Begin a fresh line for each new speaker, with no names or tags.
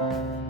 Bye.